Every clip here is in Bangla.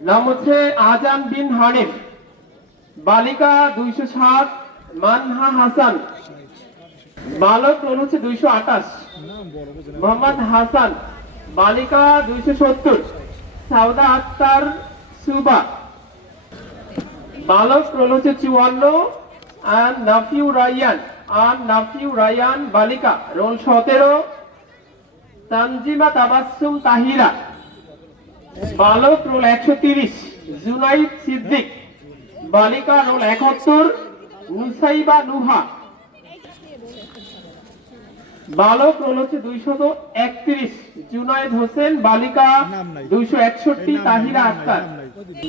নাম আজান বিন হানিফ। বালিকা দুইশো সাত, মানহা হাসান। বালক দুইশো আঠাশ। মোহাম্মদ হাসান। বালিকা দুইশো সত্তর। সাউদা আক্তার সুবা। বালক চুয়ান্ন। আর নাফিউ রায়ান। আর নাফিউ রায়ান বালিকা। রোল সতেরো। তানজিমা তাবাসসুম তাহিরা। বালক রোল একশো তিরিশ, জুনাইদ সিদ্দিক। বালিকা রোল একাত্তর, নুসাইবা নুহা। বালক রোল হচ্ছে দুইশত একত্রিশ জুনায়েদ হোসেন, বালিকা দুইশো একষট্টি, তাহিরা আক্তার।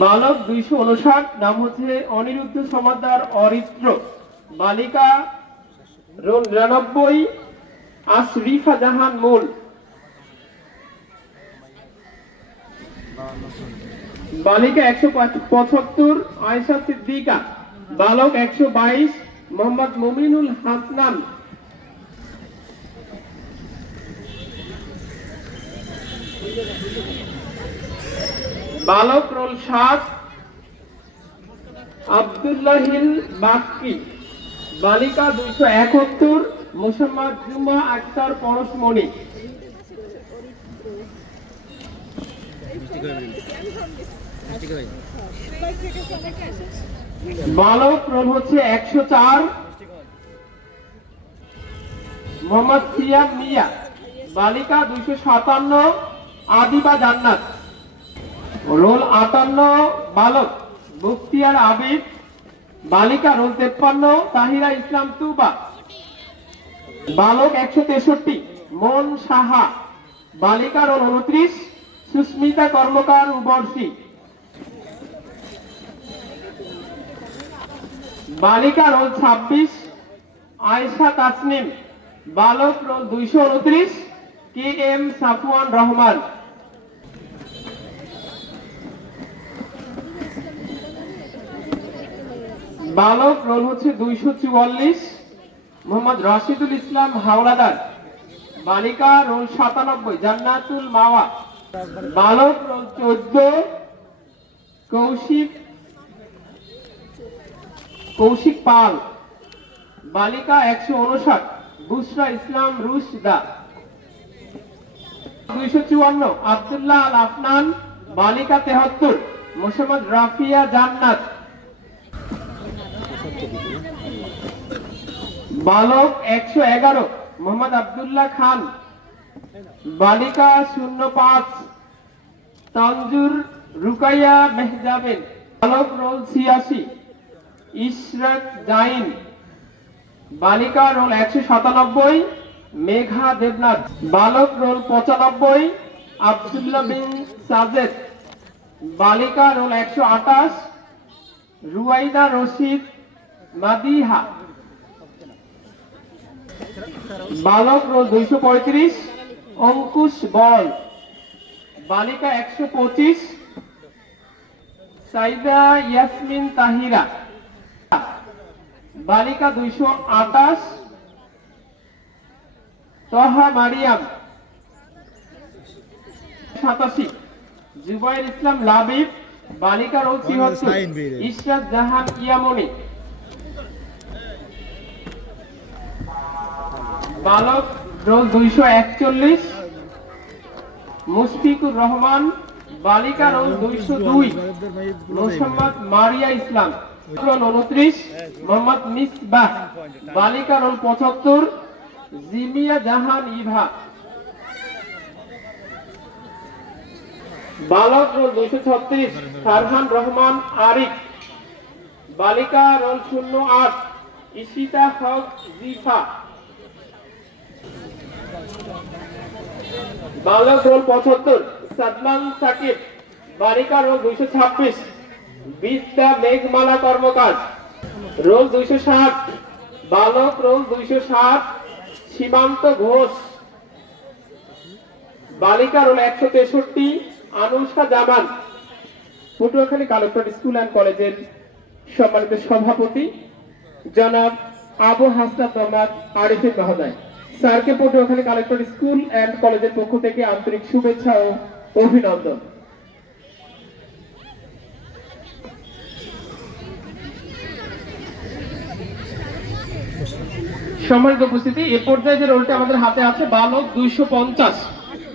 বালক দুইশো উনষাট, নাম হচ্ছে অনিরুদ্ধ সমাদার অরিত্র। বালিকা রোল নিরানব্বই, আশরিফা জাহান মূল। বালিকা একশো পঁচাত্তর আয়সা সিদ্দিকা। বালক একশো বাইশ, মোহাম্মদ মুমিনুল হাসনান বালক রোল সাত, আব্দুল্লাহিল বাক্কি বালিকা দুইশো একাত্তর, মুসাম্মদ জুমা আক্তার পরশমণি। বালক রোল হচ্ছে একশো চার। মোহাম্মদ সিয়াম মিয়া, বালিকা দুইশো সাতান্ন, আদিবা জান্নাত। রোল আটান্ন, বালক মুক্তিয়ার আবিদ, বালিকা রোল তেপ্পান্ন, তাহিরা ইসলাম তুবা। বালক একশো তেষট্টি মন সাহা, বালিকা রোল উনত্রিশ সুস্মিতা কর্মকার বর্ষী বালিকা রোল ছাব্বিশ, আয়েশা তাসনিম। বালক রোল দুইশো উনত্রিশ, কে এম সাফওয়ান রহমান। বালক রোল হচ্ছে দুইশো চুয়াল্লিশ, মোহাম্মদ রশিদুল ইসলাম হাওলাদার। বালিকা রোল সাতানব্বই, জান্নাতুল মাওয়া। বালক চোদ্দ, কৌশিক কৌশিক পাল। বালিকা একশো উনষাট, বুসরা ইসলাম রুশদা। দুইশো চুয়ান্ন, আবদুল্লাহ আল আফনান, বালিকা তেহাত্তর মোহাম্মদ রাফিয়া জান্নাত। বালক একশো এগারো, মোহাম্মদ আবদুল্লাহ খান। বালিকা শূন্য পাঁচ তানজুর রুকাইয়া মেহজাবিন, বালক রোল ছিয়াশি ইশরাক জাইন, বালিকা রোল একশো সাতানব্বই, মেঘা দেবনাথ, বালক রোল পঁচানব্বই, আবদুল্লাহ বিন সাজেদ, বালিকা রোল একশো আঠাশ রুয়াইদা রশিদ মাদিহা। বালক রোল দুইশো পঁয়ত্রিশ অঙ্কুশ বল। বালিকা একশো পঁচিশ। সাইদা ইয়াসমিন তাহিরা। বালিকা দুইশো আঠাশ। তহা মারিয়াম। সাতাশি। জুবাইর ইসলাম লাবিব। বালিকা রোল ছিহত্তর ইশরাত জাহান ইয়ামনি। বালক রোল দুইশো একচল্লিশ। মুশফিকুর রহমান, বালিকা রোল দুইশো দুই। মোহাম্মদ মারিয়া ইসলাম উনত্রিশ মোহাম্মদ মিসবাহ, বালিকা রোল পঁচাত্তর। জিমিয়া জাহান ইভা। বালক রোল দুইশো ছত্রিশ, ফারহান রহমান, আরিফ। বালিকা রোল শূন্য আট ইশিতা হক, জিফা। বালক রোল পঁচাত্তর, সাদমান সাকিব বালিকা রোল দুইশো ছাব্বিশ, বিদ্যা মেঘমালা রোল দুইশো ষাট, বালক রোল দুইশো ষাট, সীমান্ত ঘোষ, বালিকা রোল একশো তেষট্টি Anusha Zaman, Patuakhali collector school and কলেজের সম্মানিত সভাপতি জনাব আবু হাসনাত মোহাম্মদ আরিফিন মহোদয়। স্যারকে পটুয়াখালী কালেক্টর স্কুল অ্যান্ড কলেজের পক্ষ থেকে আন্তরিক শুভেচ্ছা ও অভিনন্দন। সম্মানিত উপস্থিতি, এ পর্যায়ে যে রোলটা আমাদের হাতে আছে, বালক দুইশো পঞ্চাশ,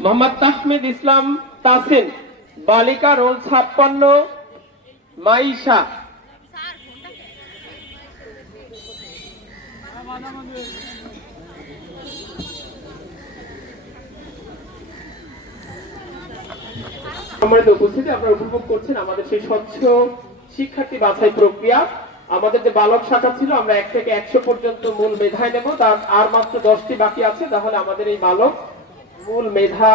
মোহাম্মদ তাহমিদ ইসলাম তাসিন, বালিকা রোল ছাপ্পান্ন, মাইশা। সম্মানিত উপস্থিতি, আপনারা উপভোগ করছেন আমাদের সেই স্বচ্ছ শিক্ষার্থী বাছাই প্রক্রিয়া। আমাদের যে বালক শাখা ছিল, আমরা এক থেকে একশো পর্যন্ত মূল মেধায় নেব। তার আর মাত্র দশটি বাকি আছে, তাহলে আমাদের এই বালক মূল মেধা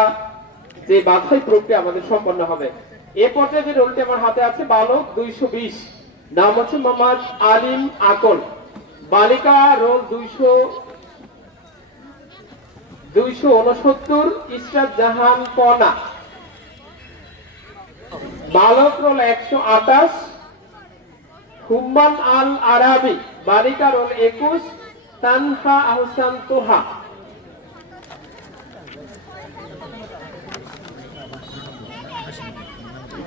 যে বাছাই প্রক্রিয়া আমাদের সম্পন্ন হবে। এ পর্যায়ে যে রোলটি আমার হাতে আছে, বালক দুইশো বিশ। নাম হচ্ছে মোহাম্মদ আলিম আকল। বালিকা রোল দুইশো দুইশো উনসত্তর ইসরাত জাহান কনা। বালক রোল একশো আঠাশ হুম্মান আল আরাবি, বালিকা রোল একুশ, তানহা আহসান তোহা।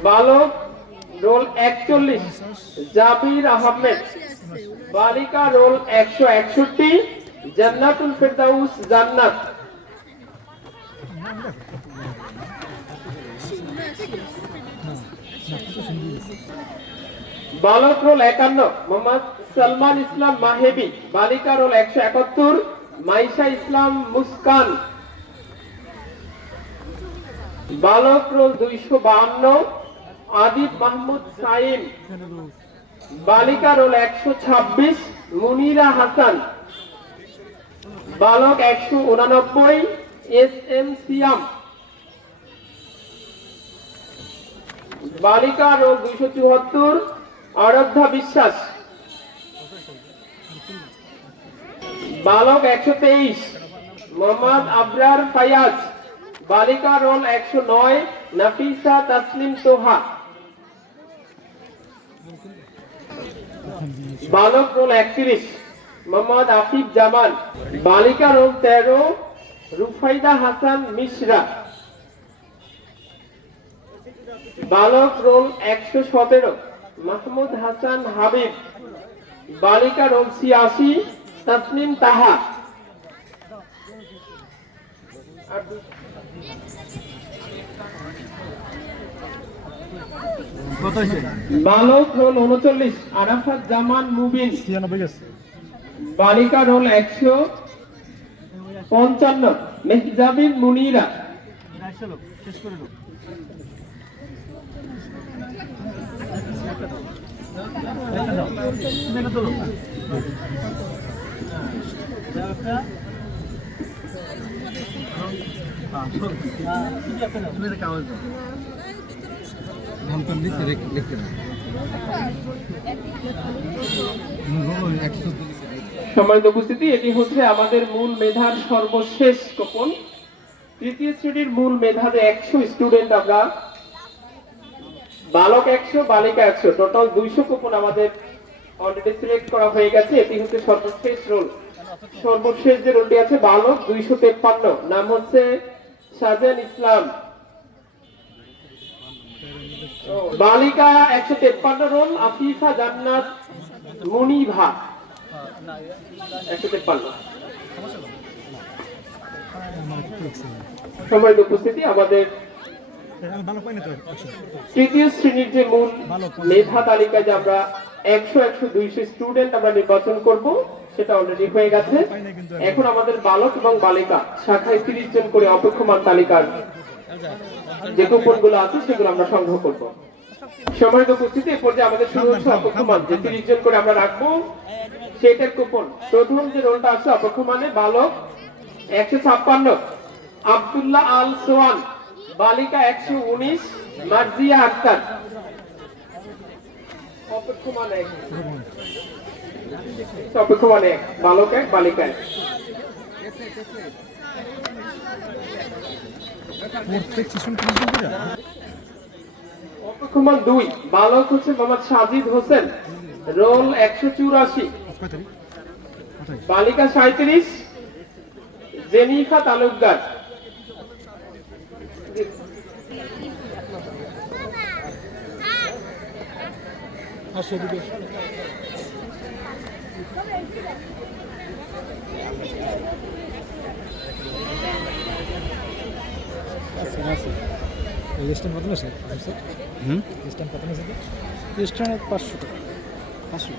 বালক রোল একচল্লিশ, জাবির আহমেদ। বালিকা রোল একশো একষট্টি, জান্নাতুল ফেরদাউস জান্নাত। বালক রোল একান্ন, মোহাম্মদ সালমান ইসলাম মাহেবি, বালিকা রোল একশো একাত্তর, মাইশা ইসলাম মুস্কান। বালক রোল দুইশো বাহান্ন, আদিব মাহমুদ সাইম। বালিকা রোল একশো ছাব্বিশ, মুনিরা হাসান। বালক একশো উনানব্বই, এস এম সিয়াম। বালিকা রোল দুইশো চুয়াত্তর আরাধ্যা বিশ্বাস। বালক একশো তেইশ, মোহাম্মদ আবরার ফায়াজ, বালিকা রোল একশো নয়, নাফিসা তাসলিম তোহা। বালক রোল একত্রিশ, মোহাম্মদ আফিফ জামান, বালিকা রোল তেরো, রুফাইদা হাসান মিশ্রা। বালক রোল একশো সতেরো মাহমুদ হাসান হাবিব, বালিকা রোল ছিয়াশি তাসনিম তাহা। বালক রোল উনচল্লিশ, আরাফাত জামান মুবিন। বালিকা রোল একশো পঞ্চান্ন, মেহজাবিন মুনিরা। শেষ করে সম্মানিত উপস্থিতি, এটি হচ্ছে আমাদের মূল মেধার সর্বশেষ কোপন তৃতীয় শ্রেণির মূল মেধাতে একশো স্টুডেন্ট আমরা বালক একশো, বালিকা একশো। টোটাল দুইশো কুপন আমাদের অলরেডি সিলেক্ট করা হয়ে গেছে। এটি হচ্ছে সর্বশেষ রোল সর্বশেষ যে রোলটি আছে, বালক দুইশো তেপ্পান্ন। নাম হচ্ছে শাহজাহান ইসলাম। বালিকা একশো তেপ্পান্ন রোল আফিফা জান্নাত, মুনিভা। একশো তেপ্পান্ন। সম্মানিত উপস্থিতি আমাদের তৃতীয় শ্রেণির যে মূল মেধা তালিকায় যে আমরা একশো একশো দুইশো স্টুডেন্ট আমরা নির্বাচন করব সেটা অলরেডি হয়ে গেছে। এখন। আমাদের বালক এবং বালিকা শাখায় তিরিশ জন করে অপেক্ষমান তালিকার যে কুপনগুলো আছে সেগুলো আমরা সংগ্রহ করব। সম্মানিত উপস্থিতি এ পর্যায়ে আমাদের শুরু হচ্ছে অপেক্ষমান। যে তিরিশ জন করে আমরা রাখব সেটার কুপন। প্রথম যে রোলটা আছে অপেক্ষমানে বালক একশো ছাপ্পান্ন আব্দুল্লাহ আল সোয়ান। বালিকা একশো উনিশ, মার্জিয়া আক্তার। অপেক্ষমান এক বালক এক বালিকা এক অপেক্ষমান দুই, বালক হচ্ছে মোহাম্মদ সাজিদ হোসেন। রোল একশো চুরাশি। বালিকা সাঁত্রিশ জেনিফা তালুকদার। আর সেদিকে স্ট্যান্ড কত আছে হুম? স্ট্যান্ড কত আছে স্ট্যান্ড পাঁচশো টাকা। পাঁচশো?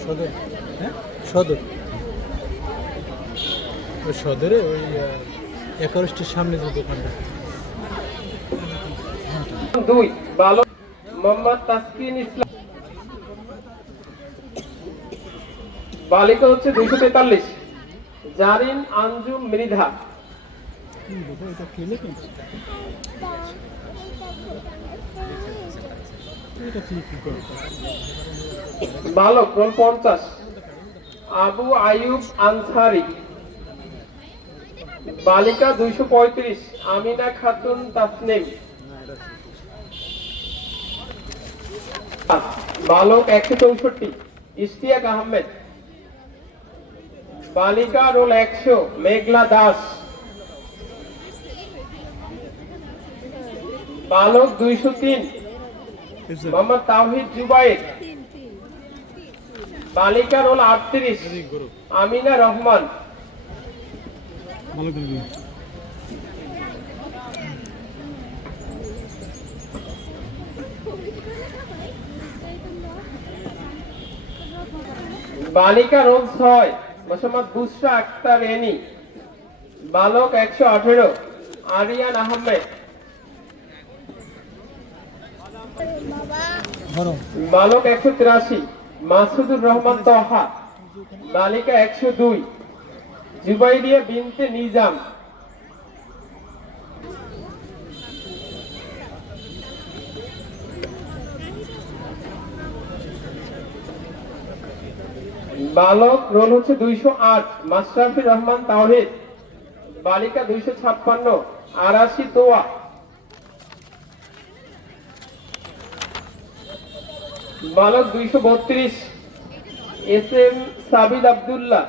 সদর। হ্যাঁ? সদর। ওই সদরে ওই একারোষ্টির সামনে যে দোকানটা। দুই, বালক মোহাম্মদ তাসকিন ইসলাম। বালিকা হচ্ছে দুইশো তেতাল্লিশ। জারিন আঞ্জুম মৃধা। বালক রোল পঞ্চাশ। আবু আয়ুব আনসারি। বালিকা দুইশো পঁয়ত্রিশ, আমিনা খাতুন তাসনিম। বালক একশো চৌষট্টি, ইশতিয়াক আহমেদ। বালিকা রোল একশো, মেঘলা দাস। বালক দুইশো তিন, মোহাম্মদ তাওহিদ জুবাইর। বালিকা রোল আটত্রিশ আমিনা রহমান। ভালো করে দিন বালিকা রোল ছয় মোহাম্মদ বুসরা আক্তার এনি বালক একশো আঠেরো আরিয়ান আহমেদ। বালক একশো তিরাশি। মাসুদুর রহমান তহা বালিকা একশো দুই, জুবাইরিয়া বিনতে নিজাম। বালক রোল হচ্ছে দুইশো আট, মাশরাফি রহমান তাওহিদ, বালিকা দুইশো ছাপ্পান্ন, আরাশি তোয়া। বালক দুইশো বত্রিশ, এস এম সাবিদ আবদুল্লাহ,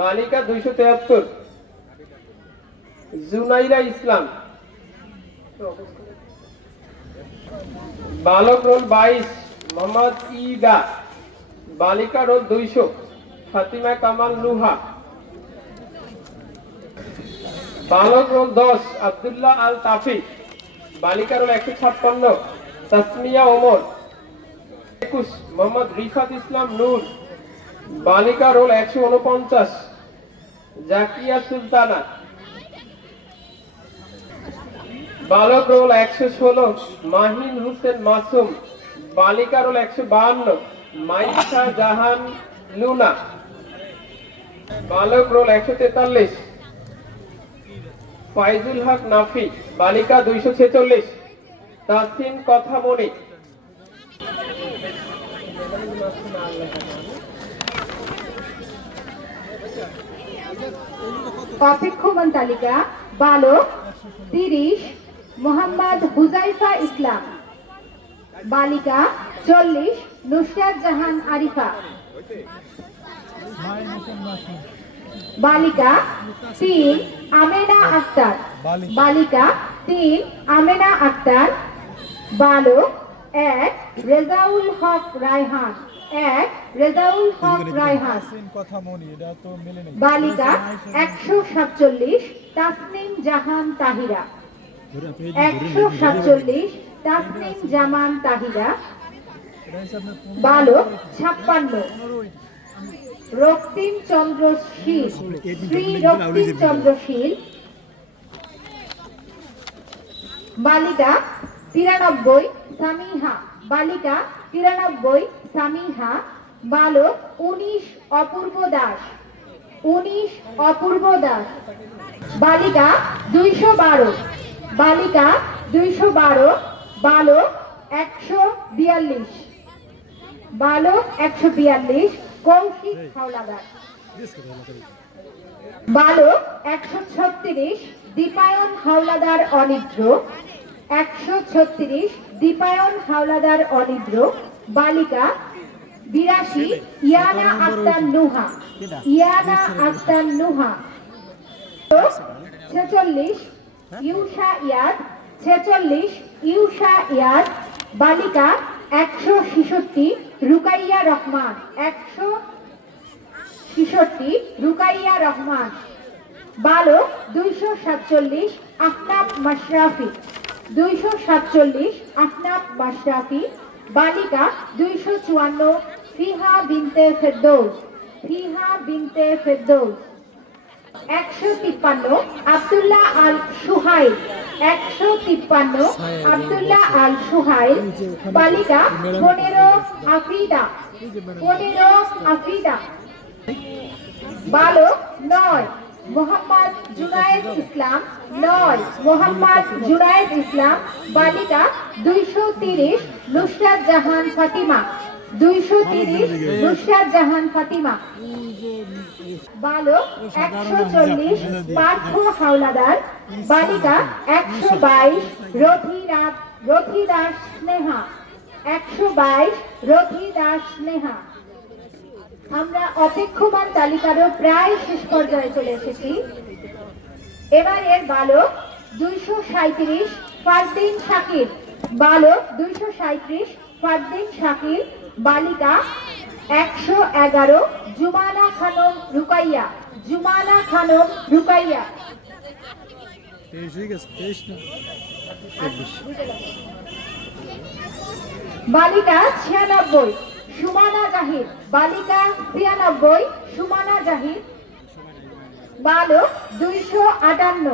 বালিকা দুইশো তেহাত্তর জুনাইরা ইসলাম। বালক রোল বাইশ, মোহাম্মদ ইদা বালিকা রোল দুইশো, ফাতিমা কামাল লুহা। বালক রোল দশ, আবদুল্লাহ আল তাফি, বালিকা রোল একশো ছাপ্পান্ন, তাসমিয়া ওমর। একুশ, মোহাম্মদ রিফাত ইসলাম নূর, বালিকা রোল একশো উনপঞ্চাশ, জাকিয়া সুলতানা। বালক রোল একশো ষোলো, মাহিন হোসেন মাসুম, বালিকা রোল একশো বাহান্ন মাইসা জাহান লুনা। বালক রোল একশো তেতাল্লিশ, ফাইজুল হক নাফি, বালিকা দুইশো ছেচল্লিশ, তাসিন কথামণি। অপেক্ষমান তালিকা, বালক, তিরিশ, মোহাম্মদ হুজাইফা ইসলাম। বালিকা, চল্লিশ, নুসরাত জাহান আরিফা। বালিকা, তিন, আমেনা আক্তার বালিকা, তিন, আমেনা আক্তার বালক এক রেজাউল হক রায়হান। এক রেজাউল হক রায়হান। বালিকা একশো সাতচল্লিশ তাসনিম জাহান তাহিরা। একশো সাতচল্লিশ তাসনিম জামান তাহিরা। বালক ছাপ্পান্ন। রক্তিম চন্দ্র শীল শ্রী রক্তিম চন্দ্র শীল। বালিকা তিরানব্বই, সামিহা, বালিকা, তিরানব্বই, সামিহা, বালক, উনিশ, অপূর্ব দাস। উনিশ, অপূর্ব দাস। বালিকা, দুইশো বারো। বালিকা, দুইশো বারো। বালক, একশো বিয়াল্লিশ। বালক, একশো বিয়াল্লিশ। কৌশিক হাওলাদার। বালক, একশো ছত্রিশ। দীপায়ন হাওলাদার অনিদ্র। একশো ছত্রিশ দীপায়ন হাওলাদার অনিদ্র, বালিকা, বিরাশি, ইয়ানা আক্তার নুহা, ইয়ানা আক্তার নুহা, ছেচল্লিশ, ইউষা ইয়াদ, ছেচল্লিশ, ইউষা ইয়াদ, বালিকা, একশো ছেষট্টি, রুকাইয়া রহমান, একশো ছেষট্টি, রুকাইয়া রহমান, বালক, দুইশো সাতচল্লিশ আফনাব মাশরাফি। দুইশো সাতচল্লিশ আফনাব মাশরাফি, বালিকা দুইশো চুয়ান্ন, ফিহা বিনতে ফেরদৌস, ফিহা বিনতে ফেরদৌস। একশো তিপ্পান্ন, আব্দুল্লাহ আল সুহাইল। একশো তিপ্পান্ন, আব্দুল্লাহ আল সুহাইল। বালিকা পনেরো, আফ্রিদা। পনেরো, আফ্রিদা। বালক নয় মোহাম্মদ জুনায়েদ ইসলাম নয়, মোহাম্মদ জুনায়েদ ইসলাম, বালিকা দুইশো তিরিশ, নুসরাত জাহান ফাতিমা। দুইশো তিরিশ, নুসরাত জাহান ফাতিমা। বালক একশো চল্লিশ, পার্থ হাওলাদার। বালিকা একশো বাইশ, রথি দাস স্নেহা। একশো বাইশ, রথি দাস স্নেহা। আমরা অপেক্ষমান তালিকারও প্রায় শেষ পর্যায়ে চলে এসেছি। এবার এর বালক দুইশো সাঁত্রিশ ফারদিন শাকির বালক দুইশো সাঁত্রিশ ফারদিন শাকির বালিকা একশো এগারো জুমানা খানম রুকাইয়া। জুমানা খানম রুকাইয়া। বালিকা ছিয়ানব্বই। সুমানা জাহির, বালিকা ছিয়ানব্বই, সুমানা জাহির, বালক দুইশো আটান্ন।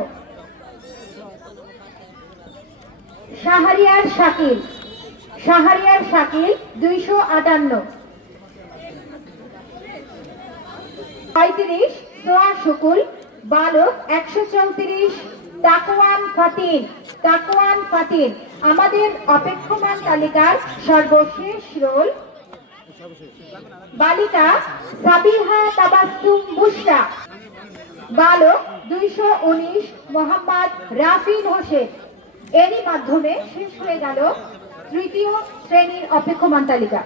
শাহরিয়ার শাকিল শাহরিয়ার শাকিল দুইশো আটান্ন। পঁয়ত্রিশ, সোয়া শুকুল, বালক একশো চৌত্রিশ। তাকওয়ান ফাতিন তাকওয়ান ফাতিন আমাদের অপেক্ষমান তালিকার সর্বশেষ রোল বালিকা সাবিহা তাবাসসুম বুশরা। বালক দুইশো উনিশ মোহাম্মদ রাফিন হোসেন। এরই মাধ্যমে শেষ হয়ে গেল তৃতীয় শ্রেণির অপেক্ষমান তালিকা।